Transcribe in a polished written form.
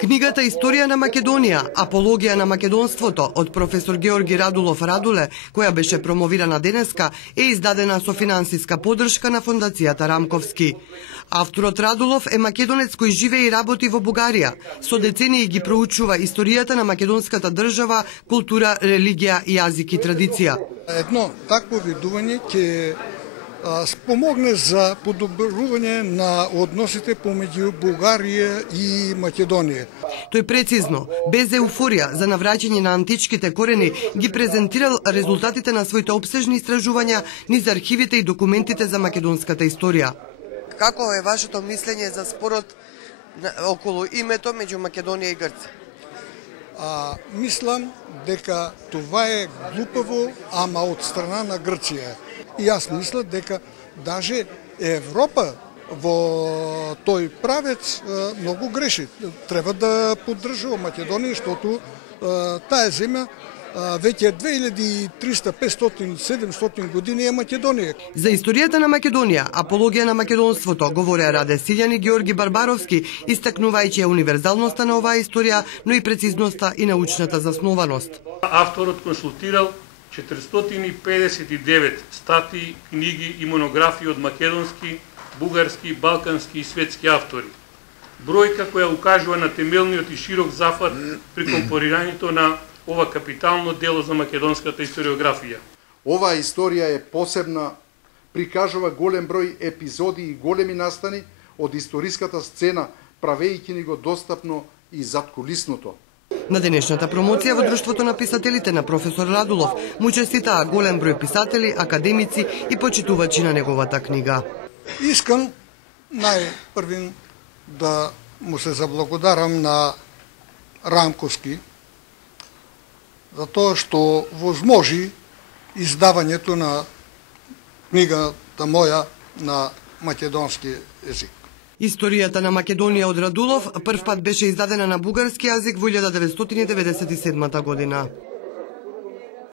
Книгата Историја на Македонија, апологија на македонството од професор Георги Радулов Радуле, која беше промовирана денеска, е издадена со финансиска поддршка на Фондацијата Рамковски. Авторот Радулов е македонец кој живее и работи во Бугарија. Со децении ги проучува историјата на македонската држава, култура, религија, јазик и традиција. Едно такво видување ќе спомогне за подобрување на односите помеѓу Бугарија и Македонија. Тој прецизно, без еуфорија за навраќање на античките корени, ги презентирал резултатите на своите опсежни истражувања низ архивите и документите за македонската историја. Како е вашето мислење за спорот околу името меѓу Македонија и Грција? Мислам дека това е глупаво, ама од страна на Грција. И јас мислам дека даже Европа во тој правец многу греши. Треба да поддржува Македонија, штото таа земја веќе 2300, 500, 700 години е Македонија. За историјата на Македонија, апологија на македонството, говореа Раде Силјан и Георги Барбаровски, истакнувајќи универзалноста на оваа историја, но и прецизноста и научната заснованост. Авторот консултирал 459 статии, книги и монографии од македонски, бугарски, балкански и светски автори. Бројка која укажува на темелниот и широк зафат при компорирањето на ова капитално дело за македонската историографија. Оваа историја е посебна, прикажува голем број епизоди и големи настани од историската сцена, правејќи ни го достапно и задкулисното. На денешната промоција во Друштвото на писателите на професор Радулов му честитаа голем број писатели, академици и почитувачи на неговата книга. Искам најпрвин да му се заблагодарам на Рамковски за тоа што возможи издавањето на книгата моја на македонски език. Историјата на Македонија од Радулов првпат беше издадена на бугарски јазик во 1997 година.